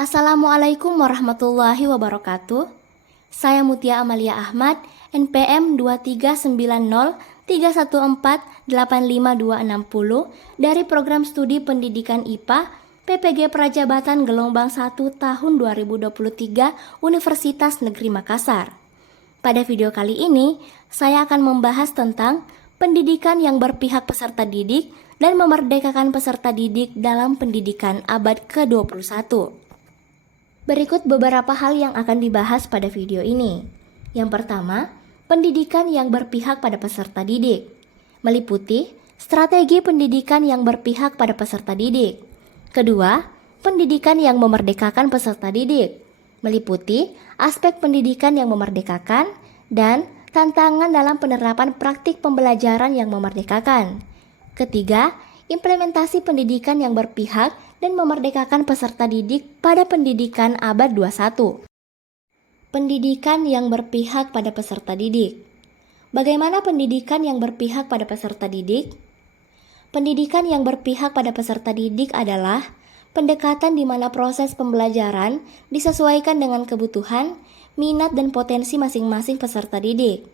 Assalamualaikum warahmatullahi wabarakatuh. Saya Mutia Amalia Ahmad, NPM 2390314856260 dari Program Studi Pendidikan IPA PPG Prajabatan Gelombang 1 tahun 2023 Universitas Negeri Makassar. Pada video kali ini, saya akan membahas tentang pendidikan yang berpihak peserta didik dan memerdekakan peserta didik dalam pendidikan abad ke-21. Berikut beberapa hal yang akan dibahas pada video ini. Yang pertama, pendidikan yang berpihak pada peserta didik, meliputi strategi pendidikan yang berpihak pada peserta didik. Kedua, pendidikan yang memerdekakan peserta didik, meliputi aspek pendidikan yang memerdekakan dan tantangan dalam penerapan praktik pembelajaran yang memerdekakan. Ketiga, implementasi pendidikan yang berpihak dan memerdekakan peserta didik pada pendidikan abad 21. Pendidikan yang berpihak pada peserta didik. Bagaimana pendidikan yang berpihak pada peserta didik? Pendidikan yang berpihak pada peserta didik adalah pendekatan di mana proses pembelajaran disesuaikan dengan kebutuhan, minat, dan potensi masing-masing peserta didik.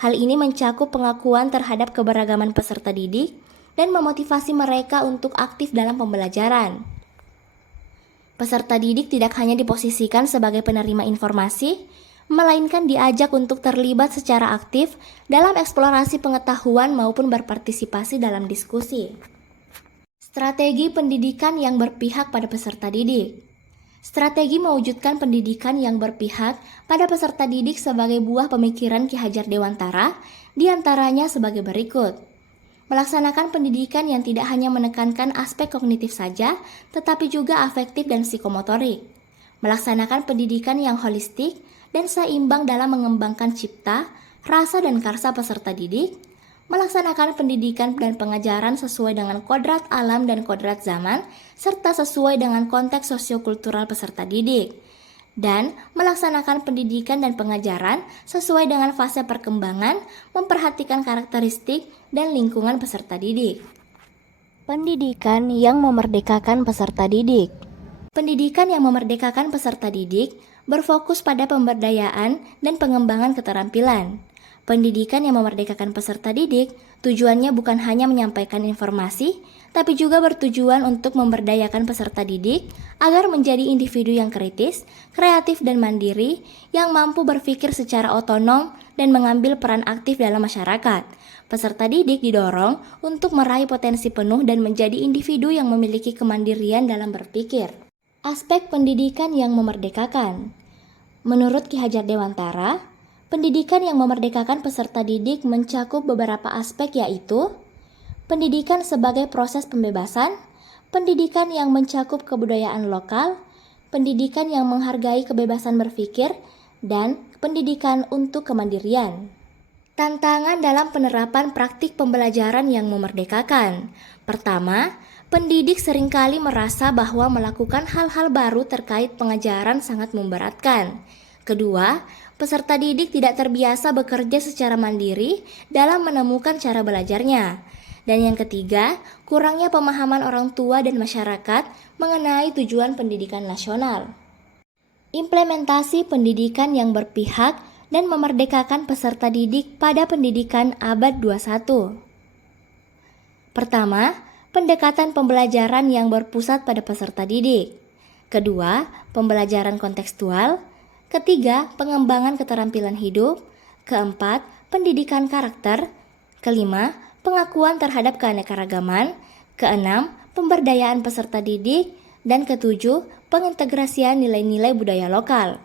Hal ini mencakup pengakuan terhadap keberagaman peserta didik dan memotivasi mereka untuk aktif dalam pembelajaran. Peserta didik tidak hanya diposisikan sebagai penerima informasi, melainkan diajak untuk terlibat secara aktif dalam eksplorasi pengetahuan maupun berpartisipasi dalam diskusi. Strategi pendidikan yang berpihak pada peserta didik. Strategi mewujudkan pendidikan yang berpihak pada peserta didik sebagai buah pemikiran Ki Hajar Dewantara, diantaranya sebagai berikut. Melaksanakan pendidikan yang tidak hanya menekankan aspek kognitif saja, tetapi juga afektif dan psikomotorik. Melaksanakan pendidikan yang holistik dan seimbang dalam mengembangkan cipta, rasa, dan karsa peserta didik. Melaksanakan pendidikan dan pengajaran sesuai dengan kodrat alam dan kodrat zaman, serta sesuai dengan konteks sosiokultural peserta didik. Dan melaksanakan pendidikan dan pengajaran sesuai dengan fase perkembangan, memperhatikan karakteristik dan lingkungan peserta didik. Pendidikan yang memerdekakan peserta didik. Pendidikan yang memerdekakan peserta didik berfokus pada pemberdayaan dan pengembangan keterampilan. Pendidikan yang memerdekakan peserta didik tujuannya bukan hanya menyampaikan informasi, tapi juga bertujuan untuk memberdayakan peserta didik agar menjadi individu yang kritis, kreatif, dan mandiri yang mampu berpikir secara otonom dan mengambil peran aktif dalam masyarakat. Peserta didik didorong untuk meraih potensi penuh dan menjadi individu yang memiliki kemandirian dalam berpikir. Aspek pendidikan yang memerdekakan. Menurut Ki Hajar Dewantara, pendidikan yang memerdekakan peserta didik mencakup beberapa aspek, yaitu pendidikan sebagai proses pembebasan, pendidikan yang mencakup kebudayaan lokal, pendidikan yang menghargai kebebasan berpikir, dan pendidikan untuk kemandirian. Tantangan dalam penerapan praktik pembelajaran yang memerdekakan. Pertama, pendidik seringkali merasa bahwa melakukan hal-hal baru terkait pengajaran sangat memberatkan. Kedua, peserta didik tidak terbiasa bekerja secara mandiri dalam menemukan cara belajarnya. Dan yang ketiga, kurangnya pemahaman orang tua dan masyarakat mengenai tujuan pendidikan nasional. Implementasi pendidikan yang berpihak dan memerdekakan peserta didik pada pendidikan abad 21. Pertama, pendekatan pembelajaran yang berpusat pada peserta didik. Kedua, pembelajaran kontekstual. Ketiga, pengembangan keterampilan hidup. Keempat, pendidikan karakter. Kelima, pengakuan terhadap keanekaragaman. Keenam, pemberdayaan peserta didik. Dan ketujuh, pengintegrasian nilai-nilai budaya lokal.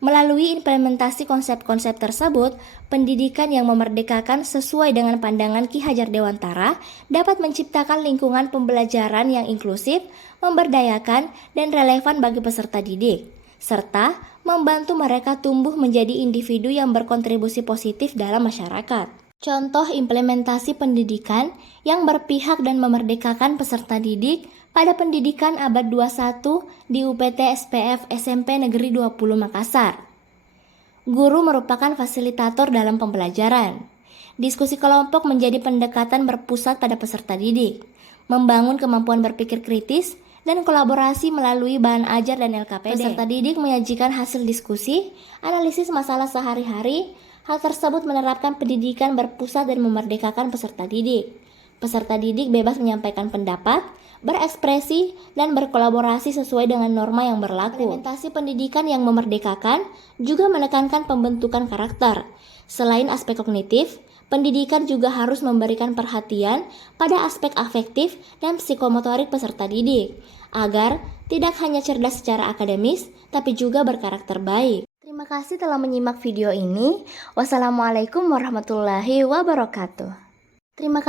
Melalui implementasi konsep-konsep tersebut, pendidikan yang memerdekakan sesuai dengan pandangan Ki Hajar Dewantara dapat menciptakan lingkungan pembelajaran yang inklusif, memberdayakan, dan relevan bagi peserta didik, serta membantu mereka tumbuh menjadi individu yang berkontribusi positif dalam masyarakat. Contoh implementasi pendidikan yang berpihak dan memerdekakan peserta didik pada pendidikan abad 21 di UPT SPF SMP Negeri 20 Makassar. Guru merupakan fasilitator dalam pembelajaran. Diskusi kelompok menjadi pendekatan berpusat pada peserta didik, membangun kemampuan berpikir kritis dan kolaborasi melalui bahan ajar dan LKPD. Peserta didik menyajikan hasil diskusi, analisis masalah sehari-hari. Hal tersebut menerapkan pendidikan berpusat dan memerdekakan peserta didik. Peserta didik bebas menyampaikan pendapat, berekspresi, dan berkolaborasi sesuai dengan norma yang berlaku. Implementasi pendidikan yang memerdekakan juga menekankan pembentukan karakter. Selain aspek kognitif, pendidikan juga harus memberikan perhatian pada aspek afektif dan psikomotorik peserta didik, agar tidak hanya cerdas secara akademis, tapi juga berkarakter baik. Terima kasih telah menyimak video ini. Wassalamualaikum warahmatullahi wabarakatuh. Terima kasih.